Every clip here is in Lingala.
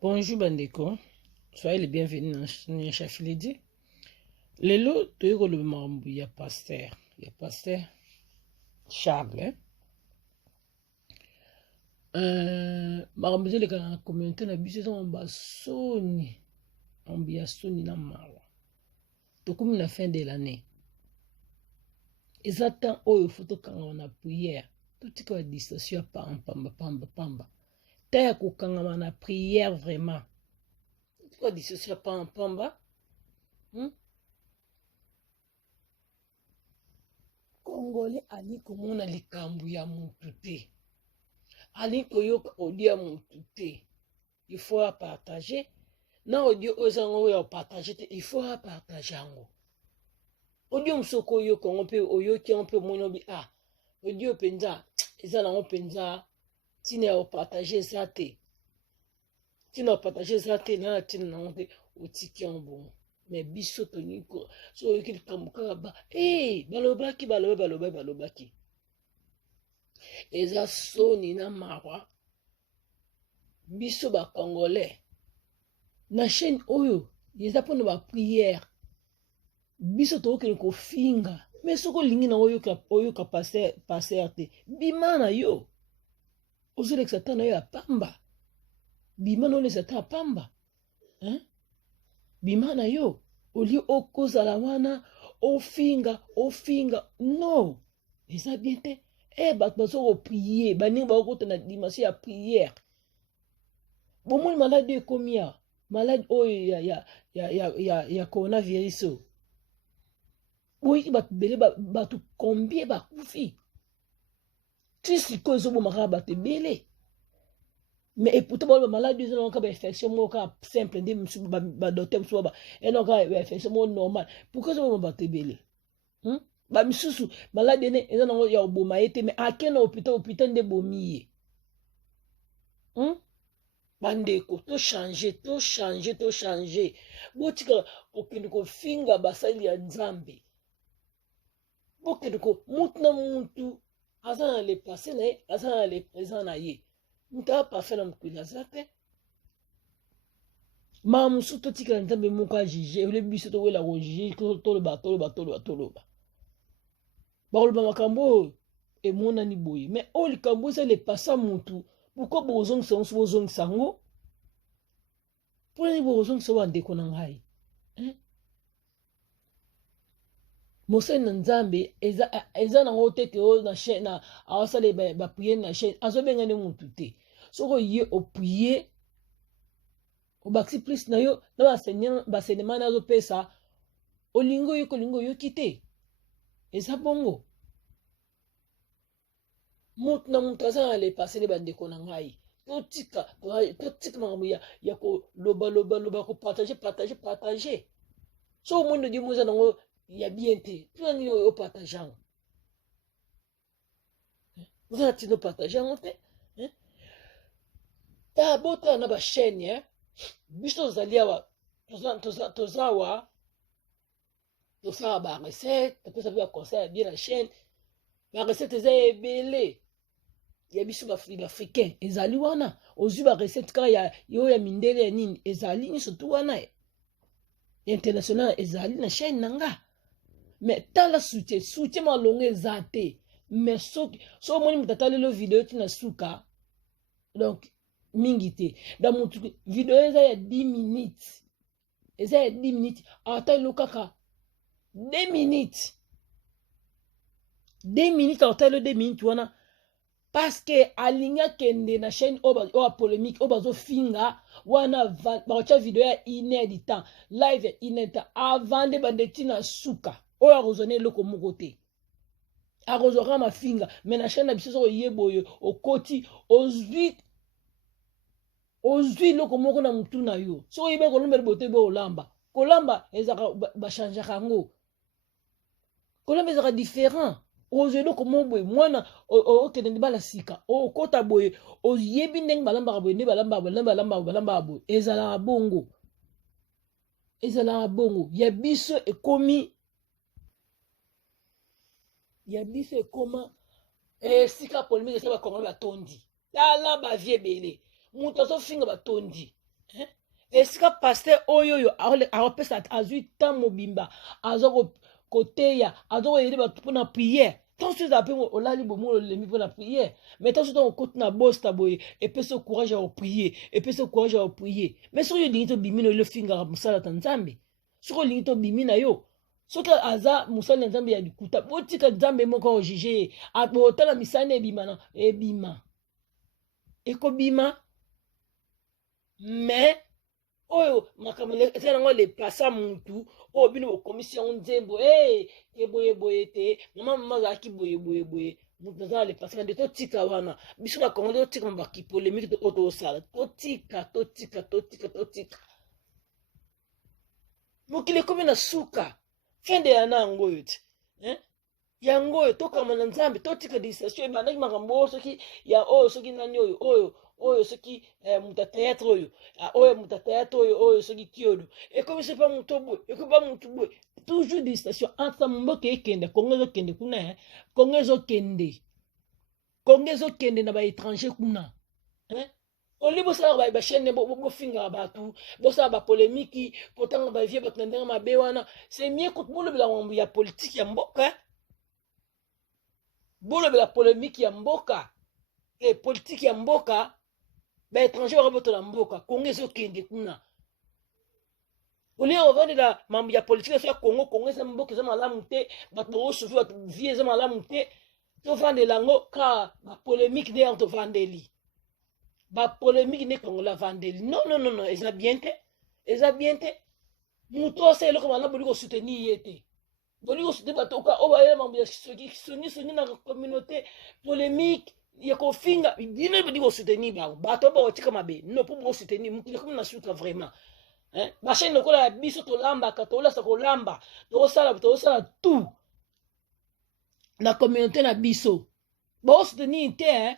Bonjour Bandeko, soyez les bienvenus dans Nyashafilidi. Lelo toyeko le mambu ya pasteur Charles. Makambo ezoleka na communauté na biso eza mambasoni, mambu ya soni na mawa. Tokomi na fin de l'année. Eza temps oyo faut tokangama na prière. Totika ba distraction ya pamba. Ta ya kokangama na prière vraiment. Totika distraction ya pamba. Congolais ali komona likambo ya mutu te. Ali koyoka audio ya mutu te. Il faut partager. Na audio ozango ya partager te, il faut partager yango. Audio msoko yo kongo pe oyoki on pe mono bi audio penza eza na penza tina ya partager ça te. Tina partager ça te na tina na onte otiki en bon. Mais biso toniko so yoki likambo kaka ba balobaki. Eza soni na mawa. Biso ba congolais na chaîne oyo eza pona ba prière. Biso toke ko finga mais soko lingi na oyoka passer te bimana yo ozole que satana yo apamba bimana ole satana apamba bimana yo oli okozala wana ofinga non eza bien te bato bazo prier baninga bakota na dimension ya prière bomoni malade ekomia malade oyo ya coronavirus. Oui, batu combien bakufi. Tu sais que zo bomaka batu belé. Mais et pourtant ba maladie zo ka ba infection mo ka simple ndi musu ba docteur musu ba et non ka infection mo normal. Pourquoi zo bomaka batu belé? Ba misusu maladie ne eza na ya oboma ete mais akena hôpital nde bomiye. Bandeko to changer. Botika okindi ko finga basali ya Nzambe. Bokendo mutu na mutu azana le passé na ye azana le présent na ye mutu apa na mukili azate ma musu to tika Nzambe moko ajije ole biso to wela ko jije toloba bakoloba makambo emona ni boye mais o likambo eza le passé mutu pourquoi bozongisa ngo poni bozongisa bandeko na ngai Mose na Nzambe eza na ngote ke o na chaîne na awasale ba prier na chaîne azobenga ne mutu te soko ye o prier o baxi plus na yo na ba seigneur na zo pesa olingo yo kite eza bongo mutu na mutu asa le passer le bandeko na ngai totika makambo ya ko loba ko partager so monde di muza nango ya bien te tu nani o partageant vous allez nous partager en fait ta bota na ba chaîne biso zaliwa tozawa tosala ba recette toza ba conseil bien la chaîne ba recette eza ebele ya biso ba africain ezali wana ozwi ba recette ka ya yo ya mindele ya nini ezali ni surtout wana international ezali na chaîne nanga. Mais tala soutien malongo ezate mais so moni mutatale lo vidéo tina suka donc mingi te da mutu vidéo eza ya 10 minutes ata lo kaka 2 minutes ata lo 2 minutes wana parce que alinga kende na chaîne oba polémique oba zo finga wana ba vidéo ya 1 heure du temps live ya 1 heure du temps avant de bandeti na suka oyo akozone loko moko te akozwaka mafinga mais na chaîne na biso soko yeboyo okoti ozwi loko moko na mutu na yo soko yebe kolomba bote bo kolamba ezaka bachangeaka yango kolamba ezaka différent ozwi loko moko boye mwana okende ndi bala sika okota boye oyebi ndenge balambaka boye nde balambaka boye ezalaka bongo ya biso ekomi sika polémique esa bakongoli batondi tala bavie ebele mutu azofinga batondi esika pasteur oyo akopesa azwi temps mobimba aza koteya aza koyede bato mpona priere tant so ezala mpe olali bomo olemi mpona priere mais tant so ntango okoti na bosta boye epesi courage ya koprie epesi courage ya koprie mais soki olingi tobimi na yo ofingaka mosala ta nzambe soki olingi tobimi na yo soki aza mosali ya nzambe ya likuta botika nzambe moko akojuge ye otala misani ebima ebima ekobima mais oyo makambo eza nango lepasa mutu oyo bino bokomisi yango nzembo eboyeboye te mama azalaki boyeboyeboye mutu aza na lepasa nde totika wana biso na kongo totika mabaki polémique oyo tosala totika mokili ekomi na suka fende ya na yango oyo te yango oyo tokama na nzambe totika distraction ebandaki makambo oyo soki ya oyo soki nani oyo soki mutu ateatre oyo mutu ateatre oyo soki kiodo ekomi so mpa mutu boye ekomi mpa mutu boye toujours distraction entre mboka ekende kongo ezokende kuna kongo ezokende na baétranger kuna oli bosala bachaine bofingaka bato bosala bapolémiki potanga bavie bato na ndenge mabe wana c'est mieux kuti bolobela mambo ya politike ya mboka bolobela polémiki ya mboka politike ya mboka baétranger bakabotola mboka kongo ezokende kuna olinga kovandela mambo ya politike ya kongo eza mboka eza malamu te bato bakosuvi bato vie eza malamu te tovandela yango ka bapolémike nde yango tovandeli bapolémike nde kongo la vandeli non eza bien te moto osala eloko malamu boli kosoutenir ye te boli kosoutenir bato oyo bayela mambo ya soni na communauté polémique ya kofinga bino boli kosoutenir bango bato bakotika mabe no mpo bokosoutenir mokili komi na suka vraiment bachaine lokola ya biso tolambaka tolasa kolamba tokosala tout na communauté na biso bakosoutenir te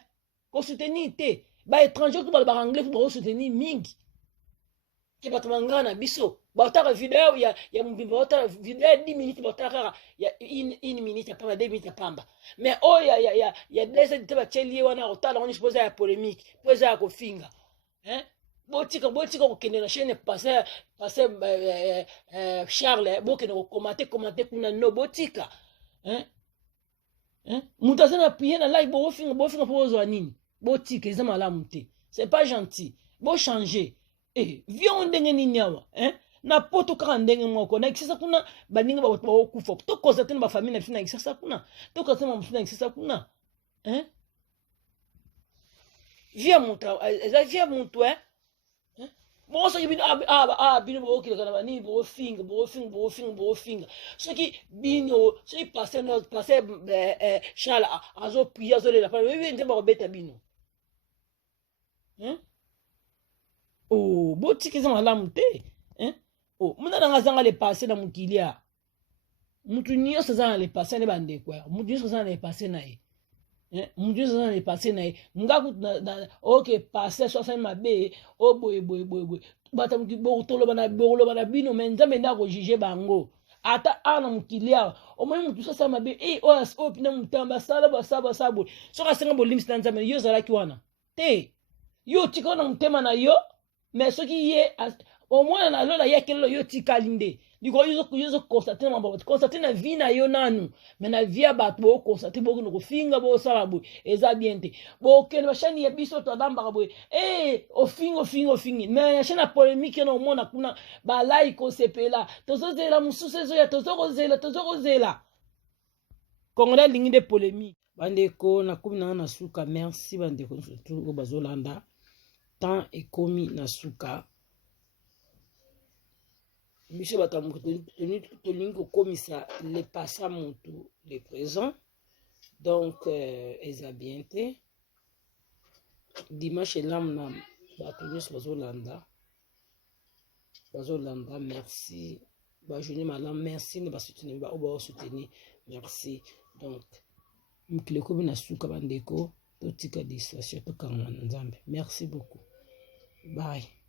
kosoutenir te baétranger to balobaka anglais mpo bakosoutenir mingi ke bato bangana na biso baotaka video ya mobimba baotaka video ya 10 minutes baotaka kaka ya 1 minute ya pamba 2 minutes ya pamba mais oyo ya 2 te batieli ye wana kotala ngo mpo eza ya polémique mpo eza ya kofinga botika kokende na chaîne passe Charles bokende kokomate kuna no botika moto aza na priere na live bofinga mpo bozwa nini botika eza malamu te c'est pas gentil bochange vion ndenge nini awa na poto kaka ndenge moko na kisasa kuna baninga bakokufa tokonstate na bafamille na biso na kisasa kuna tokonstate na bamosusu na kisasa kuna via moto eza via moto soki bino bino bookilaka na banini bofinga soki bino soki passe Charles azoprie azolela pana bebe nzembo akobeta bino botika eza malamu te muna nanga azanga lepase na mokili ya mutu nyonso aza na lepase ne bandeko ya mutu nyonso aza na lepase na ye mutu nyonso aza na lepase na ye ngakutu oke pase so asali mabe boye bato bokoloba na bino me nzambe nde akojuge bango ata ana mokili awa omoni mutu so asala mabe oyo mpina moto basala boye soki asenga bolimisi na nzambe yo ozalaki wana te yo otika wana motema na yo mais soki ye omwana na lola ye kelelo yo tikali nde likolo yozokonstate na mambo konstate na vi na yo nanu mais na vi ya bato bokonstate bokende kofinga bosala boye eza bien te bokende bashani ya biso tolambaka boye ofingi mais na shani ya polémique na omona kuna balai kosepela tozozela mosusu ezoya tozokozela kongola alingi nde polémique bandeko nakomi nanga na suka merci bandeko surtout oyo bazolanda temps ekomi na suka biso bato ya mokili tolingi kokomisa le passé motu le présent donc eza bien te dimanche elamu na bato nyonso bazolanda merci bajourne malamu merci ne basoutenir oyo baosoutenir merci donc mokili ekomi na suka bandeko totika distraction tokanga na nzambe merci beaucoup bye